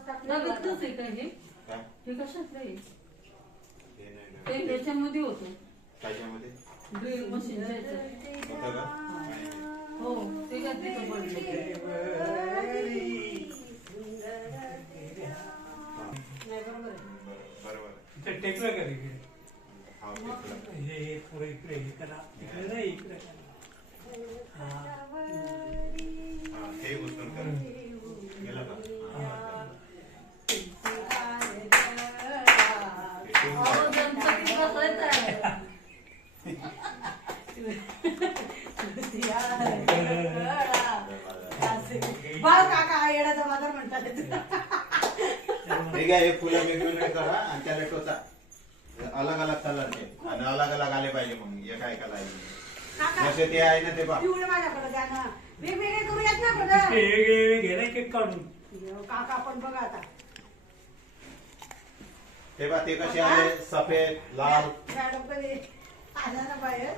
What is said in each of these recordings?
नगदच आहे का हे? काय? हे कशातलं आहे? ते नाही ते ना. ह्याच्यामध्ये होतं. त्याच्यामध्ये? ड्रिल मशीनच्या ह्याच्यात. होतं का काय नाही. हो ते काय तिथं पडलं नाही बरोबर आहे बरं- बरोबर इथे टेकलं का इकडे हा थोडं इकडे हे करा इकडे नाही. घ्या हे फुलं वेगवेगळे करा आणि त्याला टोचा. अलग अलग कलरचे आणि अलग अलग आले पाहिजे मग. एक काय काका. जसे ते आहे ना ते बघ. पिवळे माझ्याकडे द्या ना. वेगवेगळे करूयात ना हे- brother. हे- हे- घे ना केक काढून काका पण बघा आता. ते बघ ते कसे आले? सफेद लाल. मॅडम कधी आल्या ना बाहेर?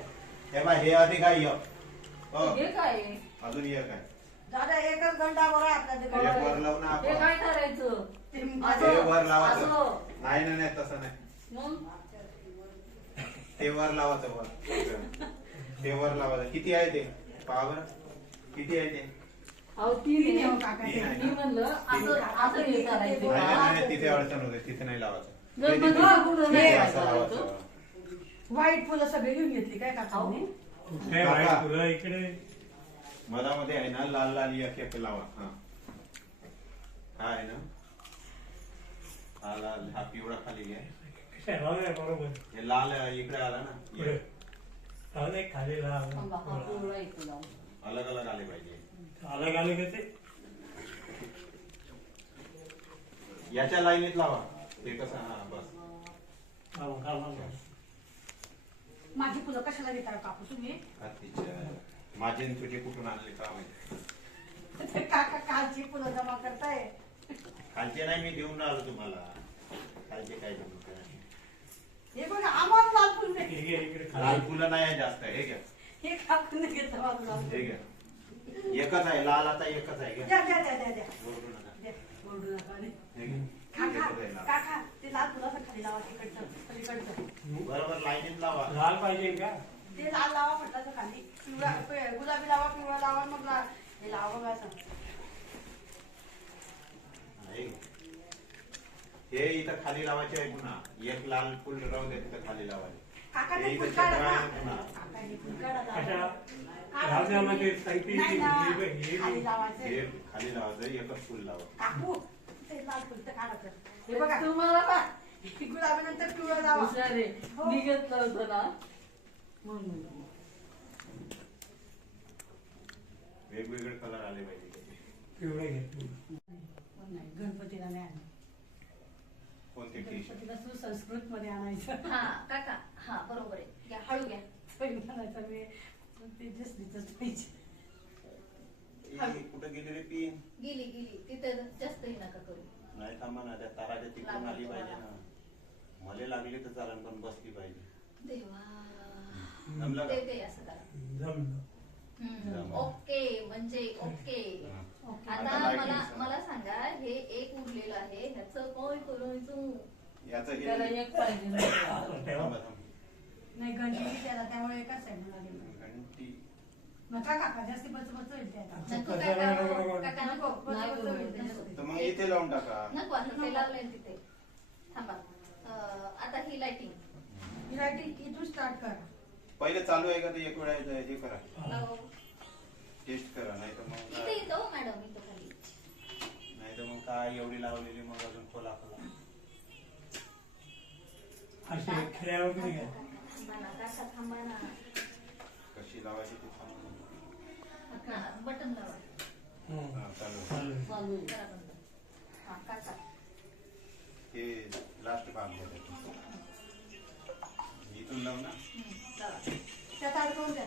हे बघ हे अधिक आहे एक. हो हे काय? आहे? अजून एक आहे. दादा एकच घंटा बरं आहे आपल्या एक तिकडे. वर लावून हे आपण. काय करायचं? ते ते वर लावायचं असं. नाही नाही नाही तसं नाही. मग? ते वर लावायचं वर. ते वर लावायचं किती आहे ते? पहा बरं. किती आहे ते? अहो तीन तीन आहे आहे. काका तीन आहे ते. मी म्हणलं असं असं हे करायचं. नाही नाही, का? नाही तिथे अडचण होते. तिथे नाही लावायचं. ते गणपती तिथे- बाप्पाला तिथे नाही असं लावायचं. लावायचं. व्हाईट फुलं सगळे घेऊन घेतली काय काकांनी तुला इकडे मधामध्ये आहे ना लाल लाल एक एक लावा. हा. हा आहे ना. हा लाल हा पिवळा खाली बरोबर. हे लाल इकडे आला ना. पुढे. चालेल एक खाली लाव. थांबा, हा पिवळा इथं लावू. अलग अलग आले पाहिजे. अलग आलं का ते? याच्या लाईनीत लावा. ते कसं हा बस. माझी फुलं कशाला देता काकू तुम्ही? माझे आणि तुझे कुठून आणले का माहिती ते काका कालची फुलं जमा करताय कालचे नाही मी देऊन राहिलो तुम्हाला कालचे काय देऊन काय नाही. हे बघा आम्हाला लाल फुल. हे इकडे लाल खाली फुलं नाही आहे जास्त हे घ्या हे काकून घेतलं माझं लाल फुल. हे घ्या एकच आहे लाल आता एकच आहे घ्या द्या द्या द्या द्या द्या ओरडू नका. द्या. ओरडू नका आणि. हे घ्या. काका एकच आहे लाल. काका ते लाल फुलाचं खाली लावा तिकडचं पलीकडचं बरोबर लाईनीत लावा लाल पाहिजे का ते लाल लावा म्हटलं तर खाली पिवळा गुलाबी लावा पिवळा लावा मग हे लावा हा, इथं खाली लावायचे आहे पुन्हा एक लाल फुल राहू दे तिथं खाली लावायचे. खाली. लावायचं. एकच फुल लावा. हे तुम्हाला गुलाबी नंतर पिवळा लावा. हो. मी घेतलं होतं ना? म्हणून वेगवेगळे कलर आले पाहिजे. पिवळे घे नाही गणपतीला नाही आणलं. कोणते टी शर्ट गणपतीला सुसंस्कृत मध्ये आणायचं. हा काका हा बरोबर आहे. घ्या हळू घ्या. म्हणायचं मी ते जसलीच पाहिजे. कुठं गेली रे गेली गेली. तिथे जास्त हे नका करू. नाही थांबा ना त्या ताराच्या तिकडून आली पाहिजे ना. मला लागली तर चालन पण बसली पाहिजे. देवा. जमलं का? ते ते असं करा. जमलं. म्हणजे ओके. आता मला मला सांगा हे एक उरलेलं आहे ह्याचं काय करायचं याचं हे त्याला एक पाहिजे नव्हतं. ठेवा थांबा, थांबा. नाही घंटी त्याला त्यामुळे एकच घंटी. नका काका जास्ती बच बच होईल ते आता. नको कसं काका नको, नको, नको. काका नको. नको बच नाही बच बरोबर, होईल. नाही त्याच्यात. तर मग इथे लावून टाका. नको असं ते लावलंय तिथे. थांबा. अं, आता ही लाइटिंग ही लाईटिंग इथून स्टार्ट करा. पहिले चालू आहे का ते एक वेळा हे हे करा? लाव टेस्ट करा नाही तर मग इथे काय- येतो मॅडम इथं खाली. नाही तर मग काय एवढी लावलेली मग अजून खोला खोला असे खेळ्यावर नाही घ्या थांबा ना काका थांबा ना. कशी लावायची ते सांगा. हा, बटन लावा. हं. हा, चालू. बंद. हा काका. हे लास्ट भाग घ्या त्याचा. इथून लाव ना? हम्म, लावा त्यात अडकवून द्या.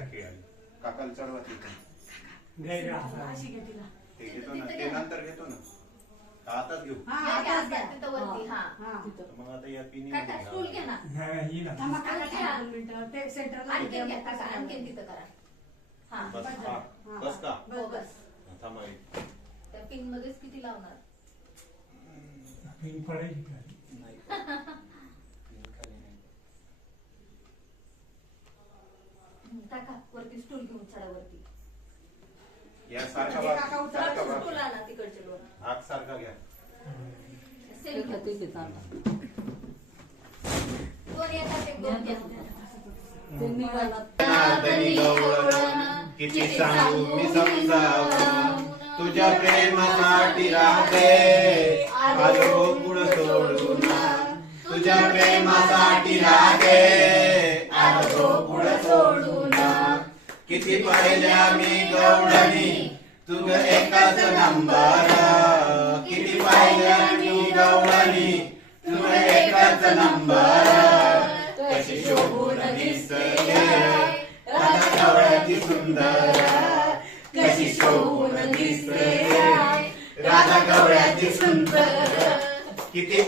त्या खेळाला काकाला चढवा तिथून ते घेतो ना. ते नंतर घेतो ना. हातात घेऊ? या, या, आताच द्या, घ्या. तिथं वरती. तिथं. मग आता या पिनी काका स्टूल घ्या ना. ह्या ही ना. थांबा, काका, थांबा. दोन मिनिटं. ते सेंटरला आणखीन घ्या. घेऊया. काका आणखीन तिथं करा. हा बस बस हा. बस का? हो बस. थांबा एक. त्या पिन मध्येच किती लावणार? पिन पडायची का? हम्म, टाका वरती स्टूल घेऊन चढा वरती. या सारखा भाग काका उचला, सारखा स्टूल भाग आणा तिकडचे दोन हात सारखा घ्या. सेम ठीक घ्या. आहे, ठीक आहे, चालतं. दोन येतात एक दोन घ्या ते निघाला नादनी गवळण किती सांगू मी समजावं. तुझ्या प्रेमासाठी राहते. आलो पुढं सोडून तुझ्या प्रेमासाठी राहते. आलो सोडून किती पाहिल्या मी गवळणी तुझ एकाच नंबर. किती पाहिल्या मी गवळणी तुझ एकाच नंबर. कशी शोभून दिसते. राधा गवळ्याची सुंदर. कशी शोभून दिसते. राधा गवळ्याची सुंदर. किती